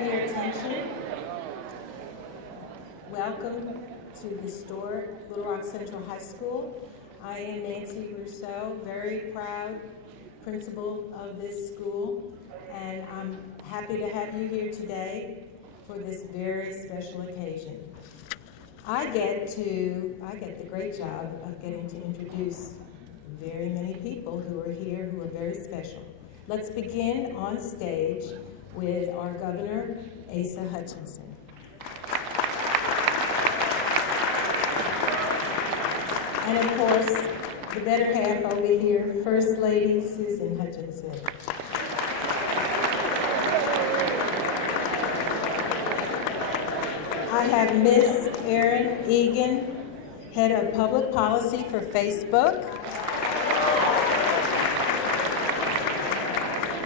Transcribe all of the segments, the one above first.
have your attention? Welcome to historic Little Rock Central High School. I am Nancy Rousseau, very proud principal of this school, and I'm happy to have you here today for this very special occasion. I get the great job of getting to introduce very many people who are here who are very special. Let's begin on stage with our Governor, Asa Hutchinson. And of course, the better half over here, First Lady Susan Hutchinson. I have Miss Erin Egan, Head of Public Policy for Facebook.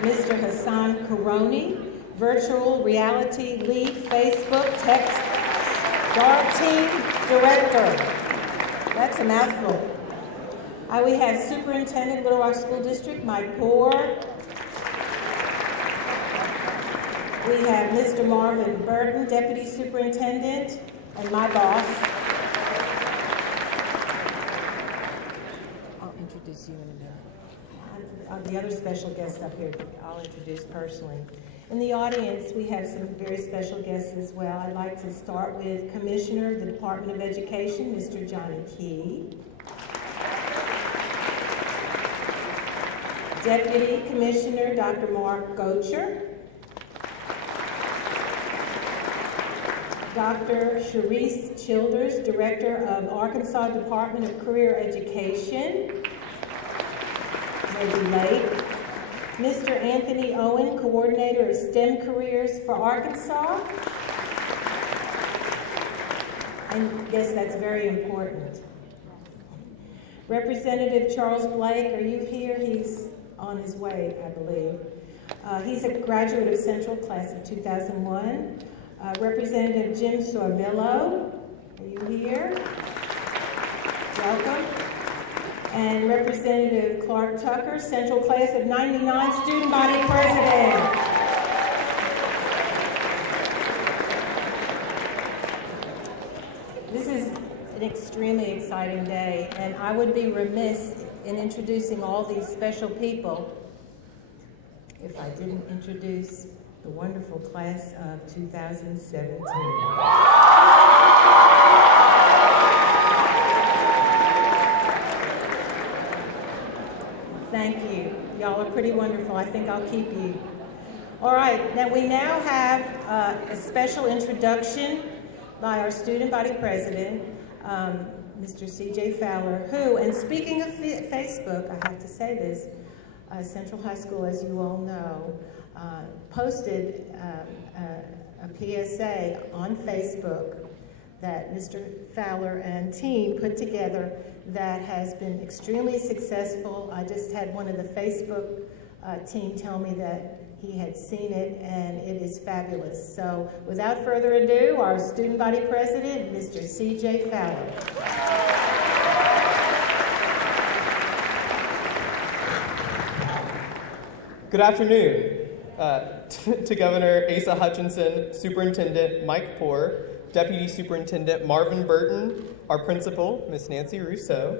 Mr. Hassan Karoni, Virtual Reality Lead Facebook Techstart Team Director. That's a mouthful. We have Superintendent, Little Rock School District, Mike Poore. We have Mr. Marvin Burton, Deputy Superintendent, and my boss. I'll introduce you in a minute. The other special guests up here, I'll introduce personally. In the audience, we have some very special guests as well. I'd like to start with Commissioner of the Department of Education, Mr. Johnny Key. Deputy Commissioner, Dr. Mark Gocher. Dr. Sharice Childers, Director of Arkansas Department of Career Education. Maybe late. Mr. Anthony Owen, Coordinator of STEM Careers for Arkansas. And yes, that's very important. Representative Charles Blake, are you here? He's on his way, I believe. He's a graduate of Central Class of 2001. Representative Jim Sorvillo, are you here? Welcome. And Representative Clark Tucker, Central Class of 99, Student Body President. This is an extremely exciting day, and I would be remiss in introducing all these special people if I didn't introduce the wonderful class of 2017. Thank you. Y'all are pretty wonderful. I think I'll keep you. All right, now we have a special introduction by our student body president, Mr. C.J. Fowler, who, and speaking of Facebook, I have to say this, Central High School, as you all know, posted a PSA on Facebook that Mr. Fowler and team put together that has been extremely successful. I just had one of the Facebook team tell me that he had seen it, and it is fabulous. So without further ado, our student body president, Mr. C.J. Fowler. Good afternoon to Governor Asa Hutchinson, Superintendent Mike Poore, Deputy Superintendent Marvin Burton, our principal, Miss Nancy Rousseau,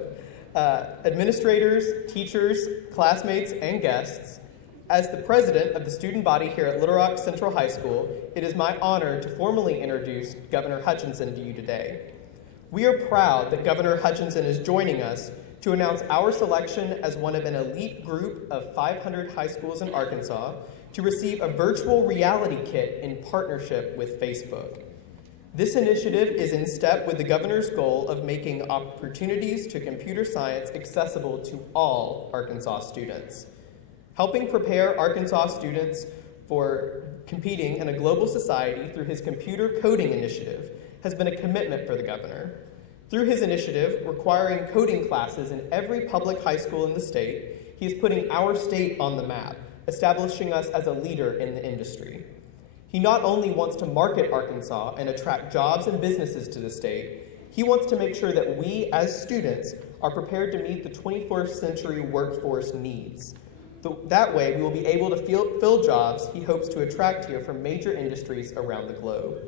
administrators, teachers, classmates, and guests. As the president of the student body here at Little Rock Central High School, it is my honor to formally introduce Governor Hutchinson to you today. We are proud that Governor Hutchinson is joining us to announce our selection as one of an elite group of 500 high schools in Arkansas to receive a virtual reality kit in partnership with Facebook. This initiative is in step with the governor's goal of making opportunities to computer science accessible to all Arkansas students. Helping prepare Arkansas students for competing in a global society through his computer coding initiative has been a commitment for the governor. Through his initiative, requiring coding classes in every public high school in the state, he is putting our state on the map, establishing us as a leader in the industry. He not only wants to market Arkansas and attract jobs and businesses to the state, he wants to make sure that we, as students, are prepared to meet the 21st century workforce needs. That way, we will be able to fill jobs he hopes to attract here from major industries around the globe.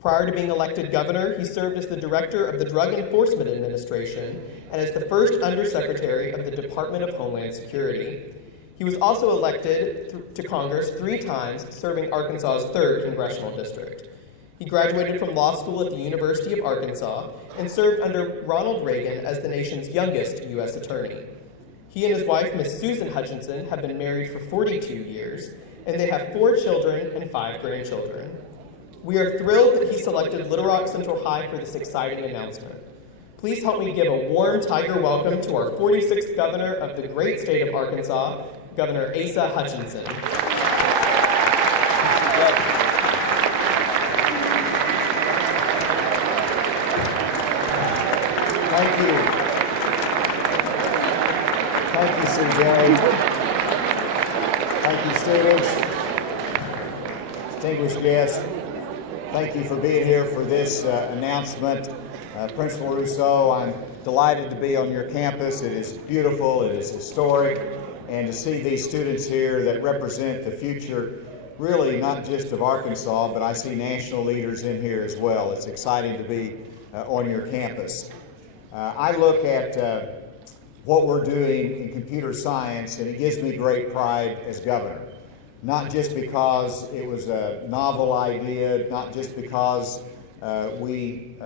Prior to being elected governor, he served as the director of the Drug Enforcement Administration and as the first undersecretary of the Department of Homeland Security. He was also elected to Congress 3 times, serving Arkansas's 3rd congressional district. He graduated from law school at the University of Arkansas and served under Ronald Reagan as the nation's youngest U.S. attorney. He and his wife, Miss Susan Hutchinson, have been married for 42 years, and they have 4 children and 5 grandchildren. We are thrilled that he selected Little Rock Central High for this exciting announcement. Please help me give a warm Tiger welcome to our 46th governor of the great state of Arkansas, Governor Asa Hutchinson. Thank you. Thank you, CJ. Thank you, students, distinguished guests. Thank you for being here for this announcement. Principal Rousseau, I'm delighted to be on your campus. It is beautiful, it is historic, and to see these students here that represent the future, really not just of Arkansas, but I see national leaders in here as well. It's exciting to be on your campus. I look at what we're doing in computer science, and it gives me great pride as governor. Not just because it was a novel idea, not just because we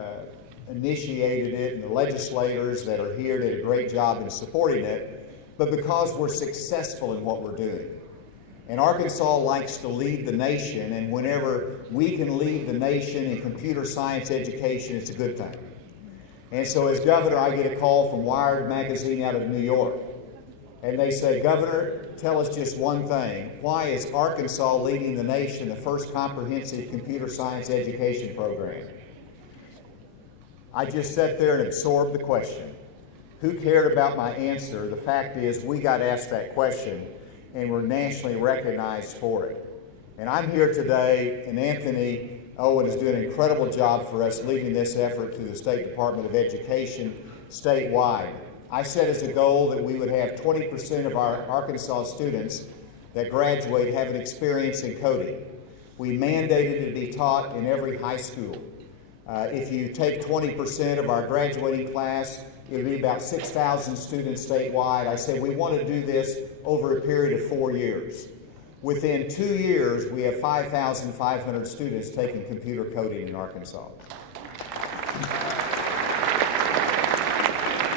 initiated it and the legislators that are here did a great job in supporting it, but because we're successful in what we're doing. And Arkansas likes to lead the nation, and whenever we can lead the nation in computer science education, it's a good thing. And so as governor, I get a call from Wired magazine out of New York. And they say, Governor, tell us just one thing. Why is Arkansas leading the nation the first comprehensive computer science education program? I just sat there and absorbed the question. Who cared about my answer? The fact is, we got asked that question, and we're nationally recognized for it. And I'm here today, and Anthony Owen is doing an incredible job for us leading this effort through the State Department of Education statewide. I set as a goal that we would have 20% of our Arkansas students that graduate have an experience in coding. We mandated it to be taught in every high school. If you take 20% of our graduating class, it would be about 6,000 students statewide. I said we want to do this over a period of 4 years. Within 2 years, we have 5,500 students taking computer coding in Arkansas.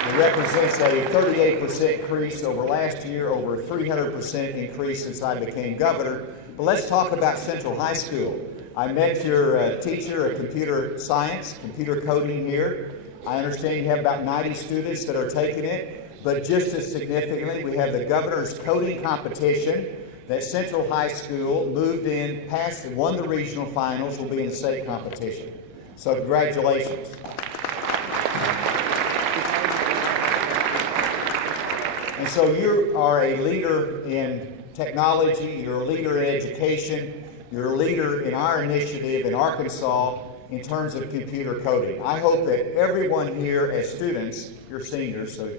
It represents a 38% increase over last year, over a 300% increase since I became governor. But let's talk about Central High School. I met your teacher of computer science, computer coding here. I understand you have about 90 students that are taking it. But just as significantly, we have the governor's coding competition that Central High School moved in, passed, and won the regional finals, will be in the state competition. So congratulations. And so you are a leader in technology, you're a leader in education, you're a leader in our initiative in Arkansas in terms of computer coding. I hope that everyone here as students, you're seniors, so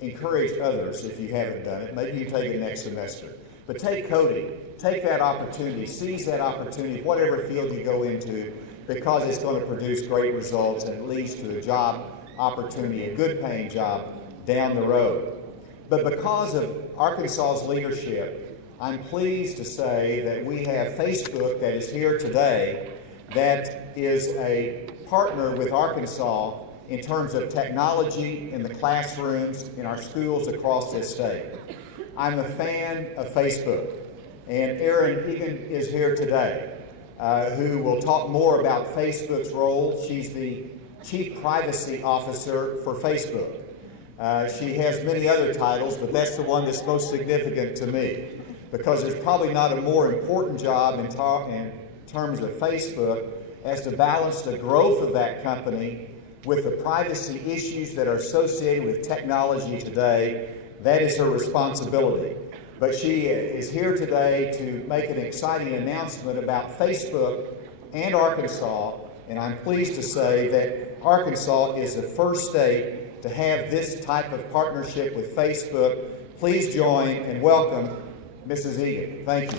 encourage others if you haven't done it. Maybe you take it next semester. But take coding, take that opportunity, seize that opportunity, whatever field you go into, because it's going to produce great results and it leads to a job opportunity, a good paying job down the road. But because of Arkansas's leadership, I'm pleased to say that we have Facebook that is here today that is a partner with Arkansas in terms of technology in the classrooms in our schools across this state. I'm a fan of Facebook, and Erin Egan is here today, who will talk more about Facebook's role. She's the Chief Privacy Officer for Facebook. She has many other titles, but that's the one that's most significant to me, because there's probably not a more important job in terms of Facebook as to balance the growth of that company with the privacy issues that are associated with technology today. That is her responsibility. But she is here today to make an exciting announcement about Facebook and Arkansas, and I'm pleased to say that Arkansas is the first state to have this type of partnership with Facebook. Please join and welcome Mrs. Egan. Thank you.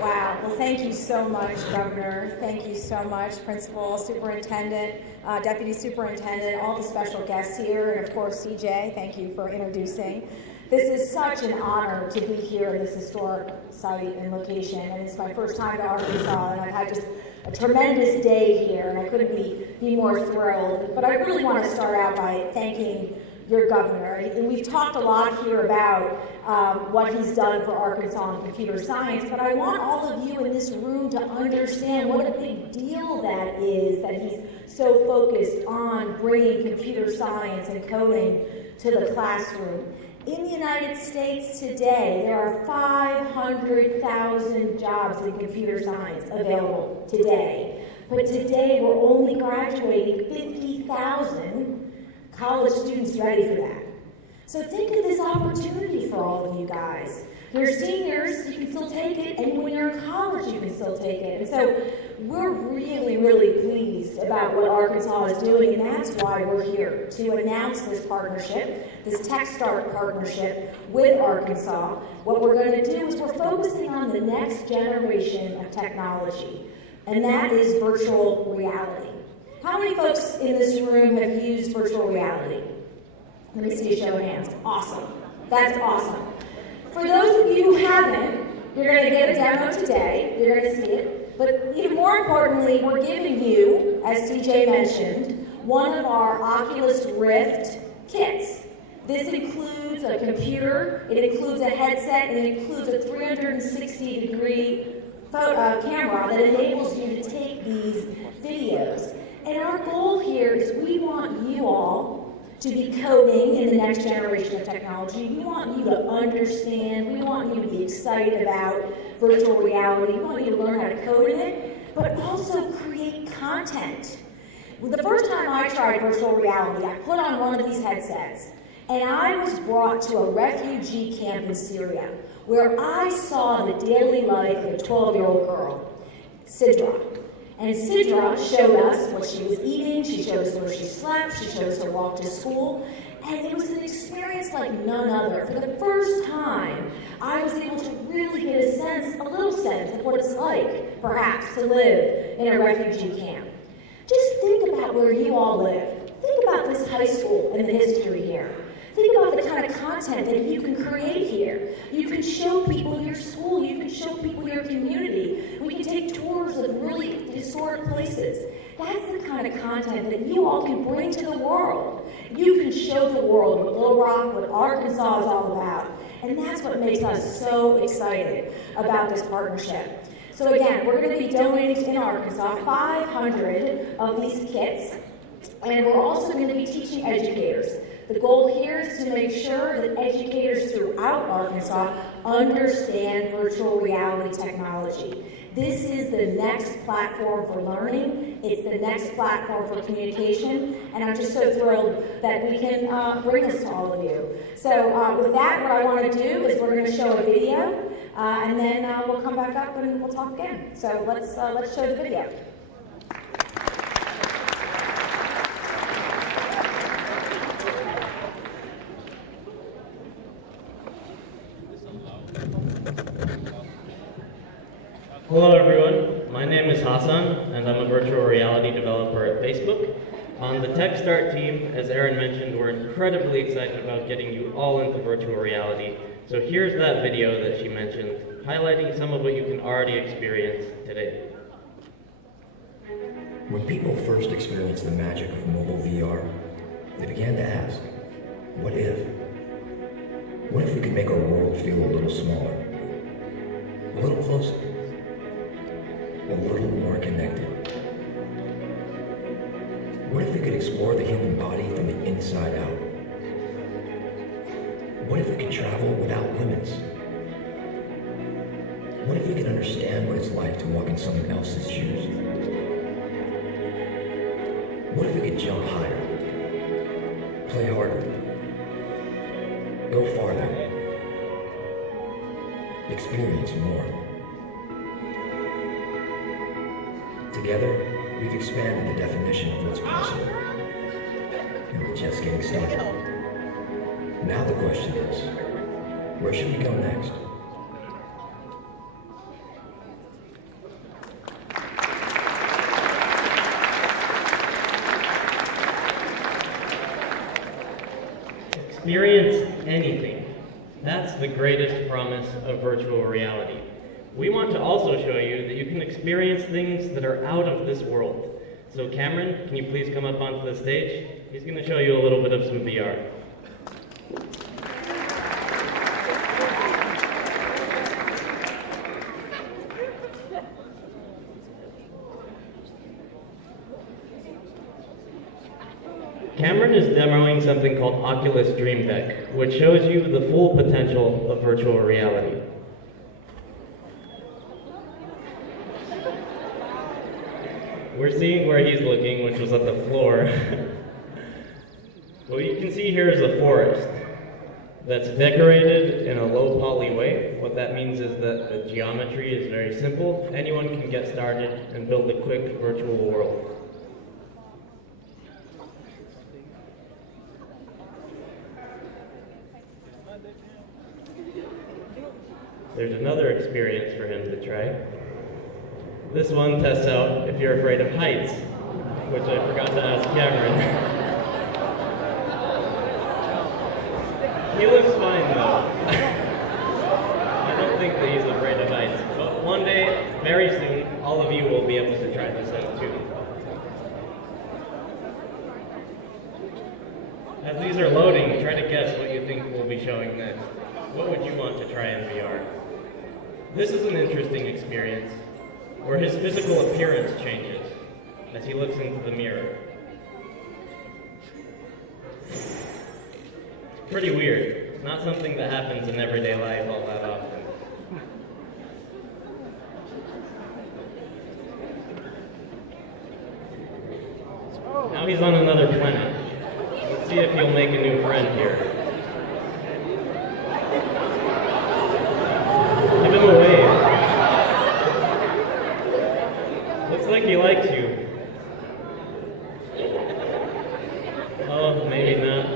Wow. Well, thank you so much, Governor. Thank you so much, Principal, Superintendent, Deputy Superintendent, all the special guests here, and of course, CJ, thank you for introducing. This is such an honor to be here at this historic site and location, and it's my first time to Arkansas, and I've had just a tremendous day here, and I couldn't be more thrilled. But I really want to start out by thanking your governor. And we've talked a lot here about what he's done for Arkansas in computer science, but I want all of you in this room to understand what a big deal that is, that he's so focused on bringing computer science and coding to the classroom. In the United States today, there are 500,000 jobs in computer science available today. But today, we're only graduating 50,000 college students ready for that. So think of this opportunity for all of you guys. You're seniors, you can still take it, and when you're in college, you can still take it. And so we're really, really pleased about what Arkansas is doing, and that's why we're here, to announce this partnership, this Techstart partnership with Arkansas. What we're going to do is we're focusing on the next generation of technology, and that is virtual reality. How many folks in this room have used virtual reality? Let me see a show of hands. Awesome. That's awesome. For those of you who haven't, you're going to get a demo today. You're going to see it. But even more importantly, we're giving you, as CJ mentioned, one of our Oculus Rift kits. This includes a computer, it includes a headset, and it includes a 360-degree camera that enables you to take these videos. And our goal here is we want you all to be coding in the next generation of technology. We want you to understand, we want you to be excited about virtual reality, we want you to learn how to code in it, but also create content. The first time I tried virtual reality, I put on one of these headsets, and I was brought to a refugee camp in Syria, where I saw the daily life of a 12-year-old girl, Sidra. And Sidra showed us what she was eating, she showed us where she slept, she showed us her walk to school, and it was an experience like none other. For the first time, I was able to really get a little sense of what it's like, perhaps, to live in a refugee camp. Just think about where you all live. Think about this high school and the history here. Think about the kind of content that you can create here. You can show people your school. You can show people your community. We can take tours of really historic places. That's the kind of content that you all can bring to the world. You can show the world what Little Rock, what Arkansas is all about. And that's what makes us so excited about this partnership. So again, we're going to be donating in Arkansas 500 of these kits. And we're also going to be teaching educators. The goal here is to make sure that educators throughout Arkansas understand virtual reality technology. This is the next platform for learning. It's the next platform for communication. And I'm just so thrilled that we can bring this to all of you. So with that, what I want to do is we're going to show a video, and then we'll come back up and we'll talk again. So let's show the video. Hello everyone, my name is Hassan and I'm a virtual reality developer at Facebook. On the Techstart team, as Erin mentioned, we're incredibly excited about getting you all into virtual reality. So here's that video that she mentioned, highlighting some of what you can already experience today. When people first experienced the magic of mobile VR, they began to ask, what if? What if we could make our world feel a little smaller, a little closer, a little more connected? What if we could explore the human body from the inside out? What if we could travel without limits? What if we could understand what it's like to walk in someone else's shoes? What if we could jump higher, play harder, go farther, experience more? Together, We've expanded the definition of what's possible. And we're just getting started. Now the question is, where should we go next? Experience anything. That's the greatest promise of virtual reality. We want to also show you that you can experience things that are out of this world. So Cameron, can you please come up onto the stage? He's going to show you a little bit of some VR. Cameron is demoing something called Oculus Dream Deck, which shows you the full potential of virtual reality. We're seeing where he's looking, which was at the floor. What you can see here is a forest that's decorated in a low poly way. What that means is that the geometry is very simple. Anyone can get started and build a quick virtual world. There's another experience for him to try. This one tests out if you're afraid of heights, which I forgot to ask Cameron. He looks fine though. I don't think that he's afraid of heights, but one day, very soon, all of you will be able to try this out too. As these are loading, try to guess what you think we'll be showing next. What would you want to try in VR? This is an interesting experience where his physical appearance changes as he looks into the mirror. It's pretty weird. It's not something that happens in everyday life all that often. Now he's on another planet. Let's see if he'll make a new friend here. Give him a wave. Looks like he likes you. Oh, maybe not.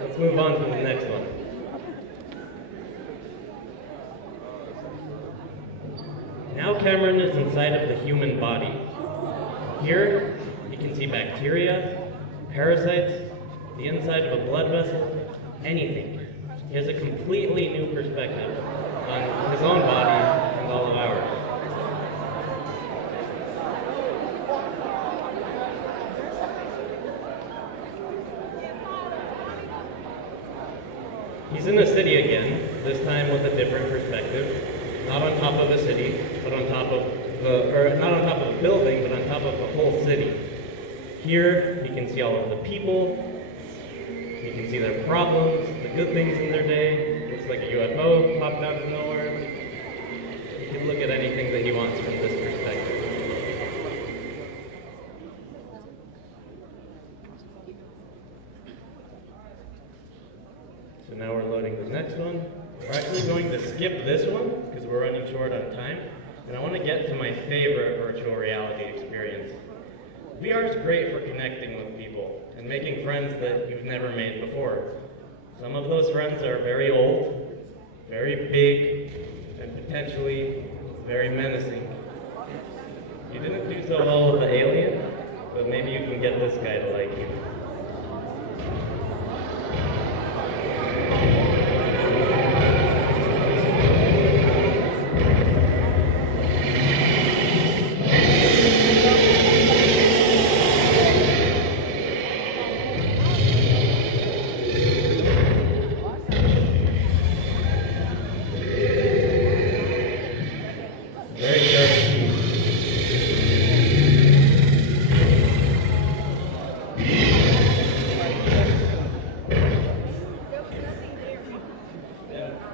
Let's move on to the next one. Now Cameron is inside of the human body. Here, you can see bacteria, parasites, the inside of a blood vessel, anything. He has a completely new perspective on his own body and all of ours. He's in a city again, this time with a different perspective. Not on top of a city, but on top of not on top of a building, but on top of the whole city. Here, you can see all of the people. You can see their problems, the good things in their day. Looks like a UFO popped out of nowhere. You can look at anything that he wants from this perspective. So now we're loading the next one. We're actually going to skip this one because we're running short on time. And I want to get to my favorite virtual reality experience. VR is great for connecting with people and making friends that you've never made before. Some of those friends are very old, very big, and potentially very menacing. You didn't do so well with the alien, but maybe you can get this guy to like you.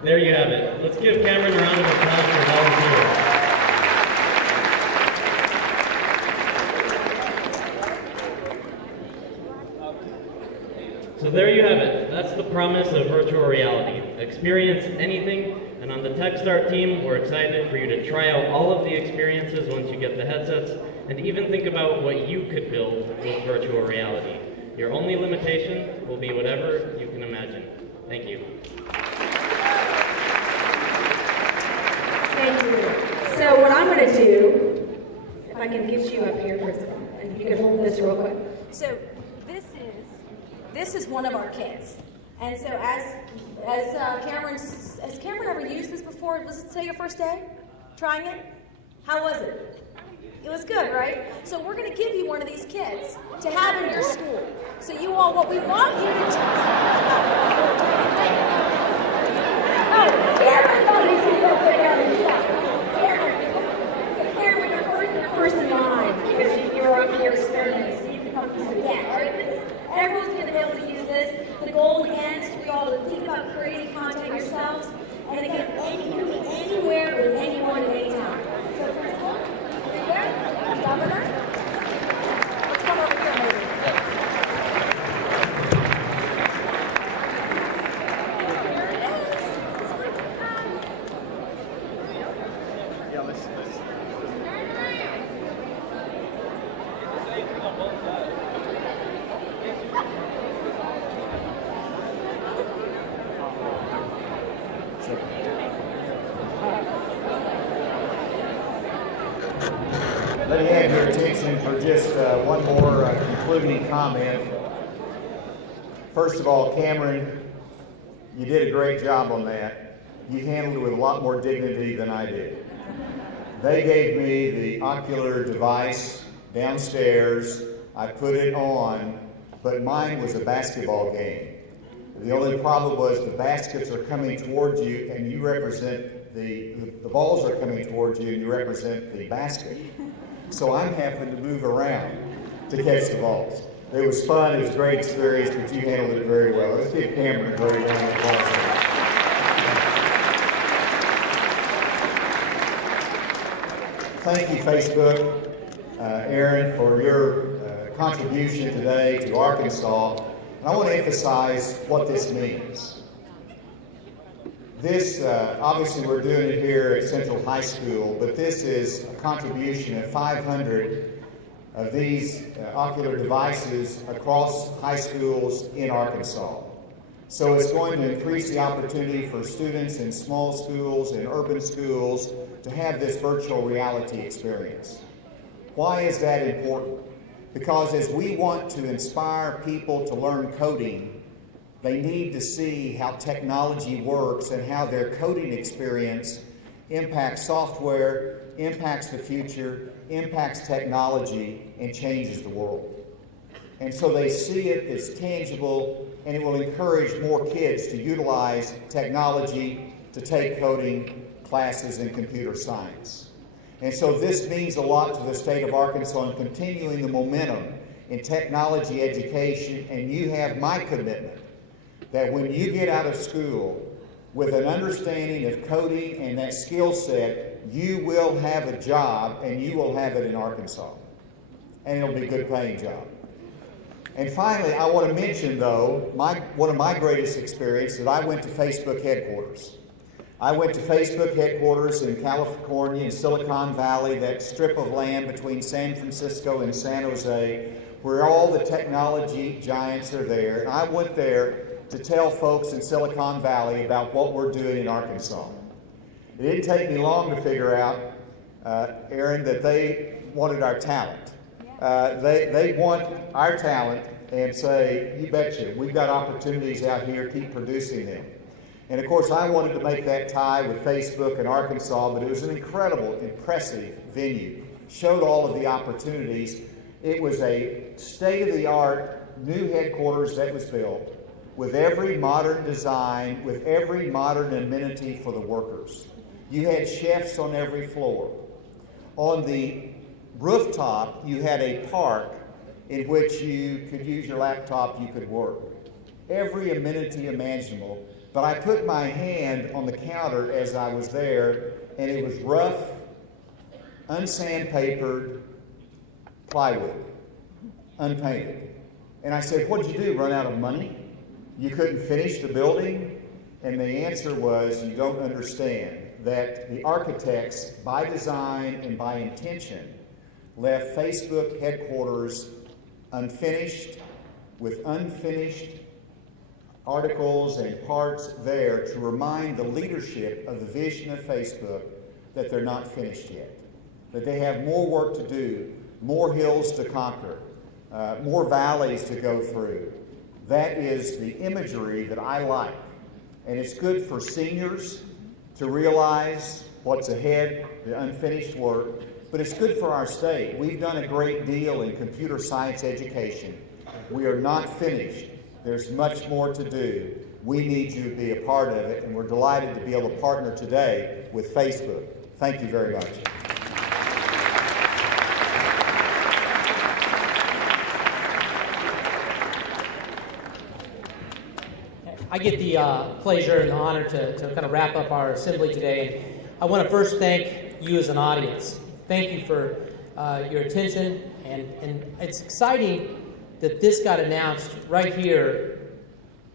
There you have it. Let's give Cameron a round of applause for volunteering. So there you have it. That's the promise of virtual reality. Experience anything And on the Techstart team, we're excited for you to try out all of the experiences once you get the headsets, and even think about what you could build with virtual reality. Your only limitation will be whatever you can imagine. Thank you. Thank you. So what I'm going to do, if I can get you up here, and you can hold this real quick. So this is one of our kits. And so has Cameron ever used this before? Was it today your first day trying it? How was it? It was good, right? So we're going to give you one of these kits to have in your school. So you all, what we want you to do. Oh, Cameron, Cameron, you're first in line because you're up here experimenting. So you can come through again. All right? Everyone's going to be able to use this. The goal again is for you all to think about creating content yourselves. And again, you can be anywhere with anyone at any time. So, Principal, are you there? Governor? Let's come over here, maybe. Here it is. This is where you come. Yeah, let's. Let me have your attention for just one more concluding comment. First of all, Cameron, you did a great job on that. You handled it with a lot more dignity than I did. They gave me the ocular device downstairs. I put it on, but mine was a basketball game. The only problem was the baskets are coming towards you and you represent the balls are coming towards you and you represent the basket. So I'm having to move around to catch the balls. It was fun, it was a great experience, but you handled it very well. Let's give Cameron a great round of applause. Thank you, Facebook, Aaron, for your contribution today to Arkansas. And I want to emphasize what this means. This, obviously we're doing it here at Central High School, but this is a contribution of 500 of these ocular devices across high schools in Arkansas. So it's going to increase the opportunity for students in small schools and urban schools to have this virtual reality experience. Why is that important? Because as we want to inspire people to learn coding, they need to see how technology works and how their coding experience impacts software, impacts the future, impacts technology, and changes the world. And so they see it as tangible, and it will encourage more kids to utilize technology to take coding classes in computer science. And so this means a lot to the state of Arkansas in continuing the momentum in technology education, and you have my commitment that when you get out of school with an understanding of coding and that skill set, you will have a job, and you will have it in Arkansas. And it'll be a good paying job. And finally, I want to mention, though, one of my greatest experiences that I went to Facebook headquarters. I went to Facebook headquarters in California, in Silicon Valley, that strip of land between San Francisco and San Jose, where all the technology giants are there. And I went there to tell folks in Silicon Valley about what we're doing in Arkansas. It didn't take me long to figure out, Aaron, that they wanted our talent. They want our talent and say, you betcha, we've got opportunities out here, keep producing them. And of course, I wanted to make that tie with Facebook in Arkansas, but it was an incredible, impressive venue. Showed all of the opportunities. It was a state-of-the-art new headquarters that was built with every modern design, with every modern amenity for the workers. You had chefs on every floor. On the rooftop, you had a park in which you could use your laptop, you could work. Every amenity imaginable. But I put my hand on the counter as I was there, and it was rough, unsandpapered plywood, unpainted. And I said, what'd you do, run out of money? You couldn't finish the building? And the answer was, you don't understand that the architects, by design and by intention, left Facebook headquarters unfinished, with unfinished articles and parts there to remind the leadership of the vision of Facebook that they're not finished yet, that they have more work to do, more hills to conquer, more valleys to go through. That is the imagery that I like. And it's good for seniors to realize what's ahead, the unfinished work, but it's good for our state. We've done a great deal in computer science education. We are not finished. There's much more to do. We need you to be a part of it, and we're delighted to be able to partner today with Facebook. Thank you very much. I get the pleasure and the honor to kind of wrap up our assembly today. And I want to first thank you as an audience. Thank you for your attention. And it's exciting that this got announced right here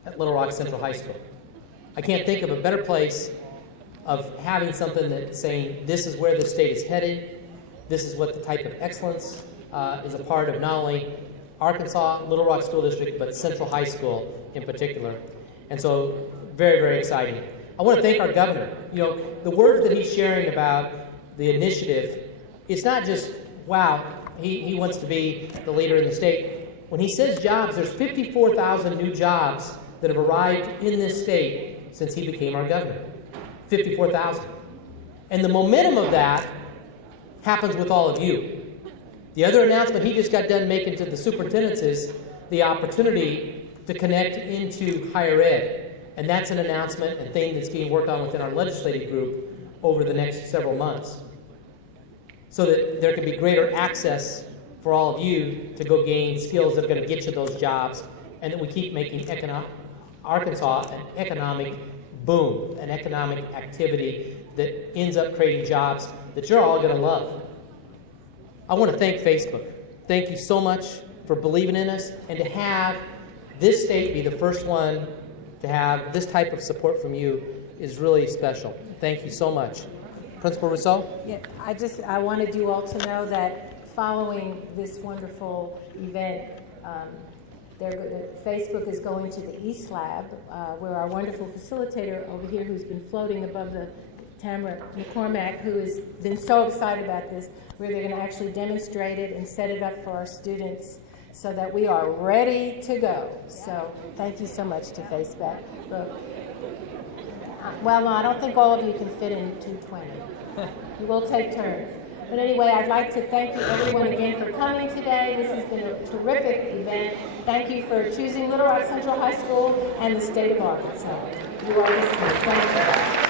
at Little Rock Central High School. I can't think of a better place of having something that's saying this is where the state is headed. This is what the type of excellence is a part of not only Arkansas, Little Rock School District, but Central High School in particular. And so, very, very exciting. I want to thank our governor. You know, the words that he's sharing about the initiative, it's not just, wow, he wants to be the leader in the state. When he says jobs, there's 54,000 new jobs that have arrived in this state since he became our governor. 54,000. And the momentum of that happens with all of you. The other announcement he just got done making to the superintendents is the opportunity to connect into higher ed. And that's an announcement and thing that's being worked on within our legislative group over the next several months, so that there can be greater access for all of you to go gain skills that are going to get you those jobs, and that we keep making Arkansas an economic boom, an economic activity that ends up creating jobs that you're all going to love. I want to thank Facebook. Thank you so much for believing in us, and to have this state be the first one to have this type of support from you is really special. Thank you so much. Principal Rousseau? Yeah, I wanted you all to know that following this wonderful event, Facebook is going to the East Lab, where our wonderful facilitator over here, who's been floating above the Tamara McCormack, who has been so excited about this, where they're going to actually demonstrate it and set it up for our students so that we are ready to go. So thank you so much to Facebook. Well, no, I don't think all of you can fit in 220. You will take turns. But anyway, I'd like to thank you everyone again for coming today. This has been a terrific event. Thank you for choosing Little Rock Central High School and the state of Arkansas. You are dismissed. Thank you.